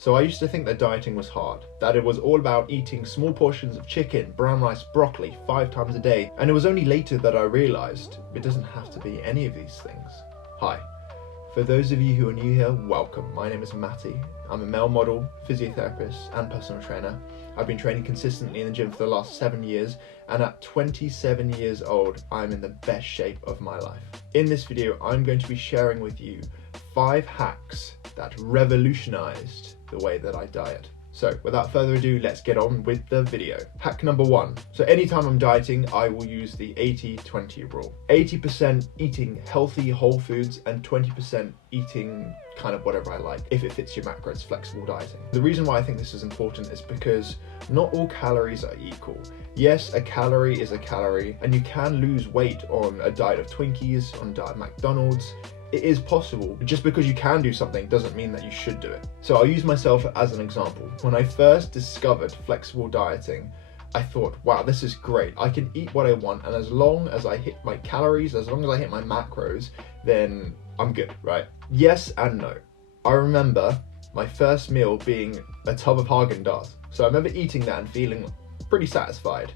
So I used to think that dieting was hard, that it was all about eating small portions of chicken, brown rice, broccoli 5 times a day, and it was only later that I realised it doesn't have to be any of these things. Hi, for those of you who are new here, welcome. My name is Matty. I'm a male model, physiotherapist and personal trainer. I've been training consistently in the gym for the last 7 years, and at 27 years old, I'm in the best shape of my life. In this video, I'm going to be sharing with you 5 hacks that revolutionized the way that I diet. So without further ado, let's get on with the video. Hack number 1. So anytime I'm dieting, I will use the 80-20 rule. 80% eating healthy whole foods and 20% eating kind of whatever I like, if it fits your macros, flexible dieting. The reason why I think this is important is because not all calories are equal. Yes, a calorie is a calorie, and you can lose weight on a diet of Twinkies, on a diet of McDonald's. It is possible. Just because you can do something doesn't mean that you should do it. So I'll use myself as an example. When I first discovered flexible dieting, I thought, wow, this is great. I can eat what I want, and as long as I hit my calories, as long as I hit my macros, then I'm good, right? Yes and no. I remember my first meal being a tub of Haagen-Dazs. So I remember eating that and feeling pretty satisfied,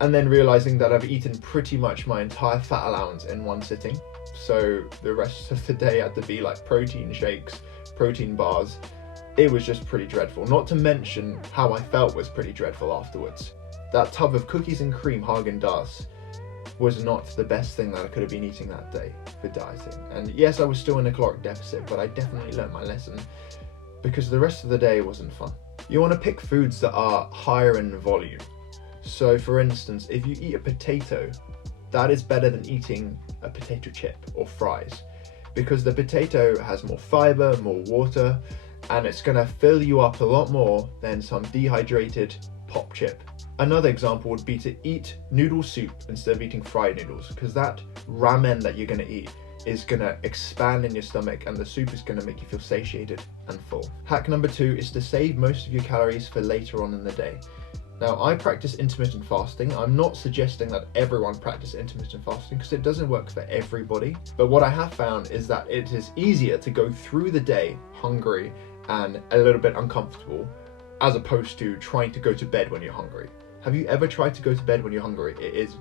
and then realizing that I've eaten pretty much my entire fat allowance in one sitting. So the rest of the day had to be like protein shakes, protein bars. It was just pretty dreadful. Not to mention how I felt was pretty dreadful afterwards. That tub of cookies and cream Haagen-Dazs was not the best thing that I could have been eating that day for dieting. And yes, I was still in a caloric deficit, but I definitely learned my lesson because the rest of the day wasn't fun. You want to pick foods that are higher in volume. So for instance, if you eat a potato, that is better than eating a potato chip or fries, because the potato has more fiber, more water, and it's going to fill you up a lot more than some dehydrated pop chip. Another example would be to eat noodle soup instead of eating fried noodles, because that ramen that you're going to eat is going to expand in your stomach, and the soup is going to make you feel satiated and full. Hack number 2 is to save most of your calories for later on in the day. Now, I practice intermittent fasting. I'm not suggesting that everyone practice intermittent fasting because it doesn't work for everybody. But what I have found is that it is easier to go through the day hungry and a little bit uncomfortable, as opposed to trying to go to bed when you're hungry. Have you ever tried to go to bed when you're hungry? It is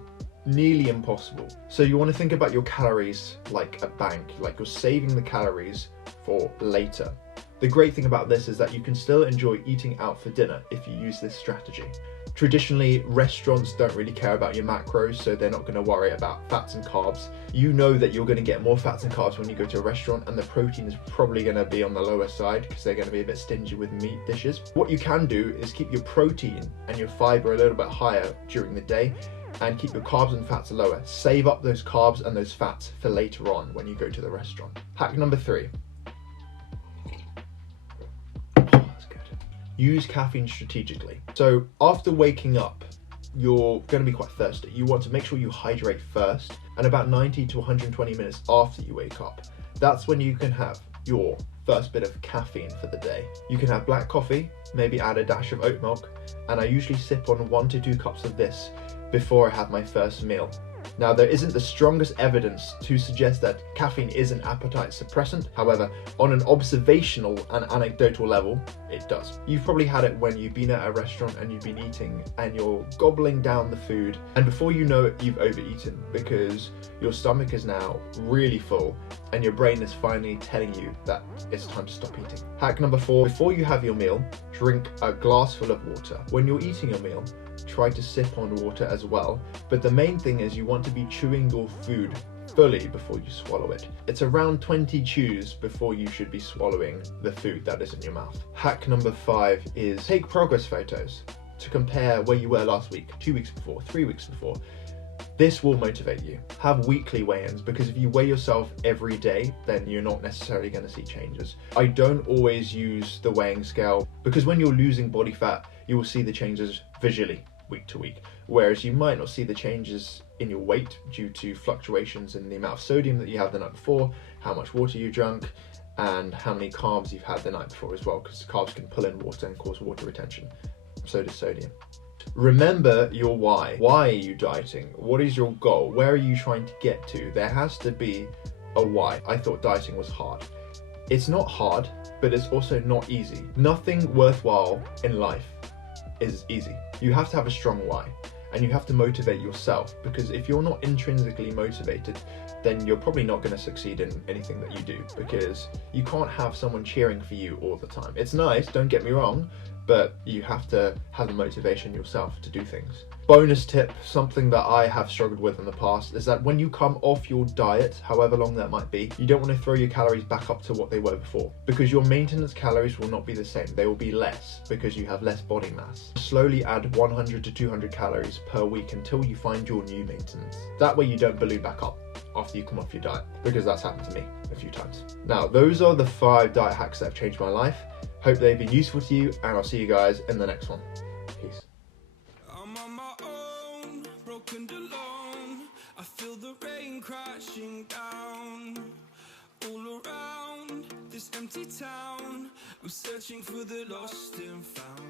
nearly impossible. So you want to think about your calories like a bank, like you're saving the calories for later. The great thing about this is that you can still enjoy eating out for dinner if you use this strategy. Traditionally, restaurants don't really care about your macros, so they're not going to worry about fats and carbs. You know that you're going to get more fats and carbs when you go to a restaurant, and the protein is probably going to be on the lower side because they're going to be a bit stingy with meat dishes. What you can do is keep your protein and your fiber a little bit higher during the day, and keep your carbs and fats lower. Save up those carbs and those fats for later on when you go to the restaurant. Hack number 3. Use caffeine strategically. So after waking up, you're going to be quite thirsty. You want to make sure you hydrate first, and about 90 to 120 minutes after you wake up. That's when you can have your first bit of caffeine for the day. You can have black coffee, maybe add a dash of oat milk, and I usually sip on 1 to 2 cups of this before I have my first meal. Now, there isn't the strongest evidence to suggest that caffeine is an appetite suppressant. However, on an observational and anecdotal level, it does. You've probably had it when you've been at a restaurant and you've been eating and you're gobbling down the food, and before you know it, you've overeaten because your stomach is now really full and your brain is finally telling you that it's time to stop eating. Hack number 4, before you have your meal, drink a glass full of water. When you're eating your meal, try to sip on water as well, but the main thing is you want to be chewing your food fully before you swallow it. It's around 20 chews before you should be swallowing the food that is in your mouth. Hack number 5 is take progress photos to compare where you were last week, 2 weeks before, 3 weeks before. This will motivate you. Have weekly weigh-ins, because if you weigh yourself every day, then you're not necessarily going to see changes. I don't always use the weighing scale because when you're losing body fat, you will see the changes visually week to week, whereas you might not see the changes in your weight due to fluctuations in the amount of sodium that you had the night before, how much water you drank, and how many carbs you've had the night before as well, because carbs can pull in water and cause water retention. So does sodium. Remember your why. Why are you dieting? What is your goal? Where are you trying to get to? There has to be a why. I thought dieting was hard. It's not hard, but it's also not easy. Nothing worthwhile in life is easy. You have to have a strong why, and you have to motivate yourself, because if you're not intrinsically motivated, then you're probably not going to succeed in anything that you do, because you can't have someone cheering for you all the time. It's nice, don't get me wrong, but you have to have the motivation yourself to do things. Bonus tip, something that I have struggled with in the past, is that when you come off your diet, however long that might be, you don't want to throw your calories back up to what they were before, because your maintenance calories will not be the same. They will be less because you have less body mass. Slowly add 100 to 200 calories per week until you find your new maintenance. That way you don't balloon back up after you come off your diet, because that's happened to me a few times. Now, those are the 5 diet hacks that have changed my life. Hope they've been useful to you, and I'll see you guys in the next one. Peace. I'm on my own, broken alone. I feel the rain crashing down all around this empty town. I'm searching for the lost and found.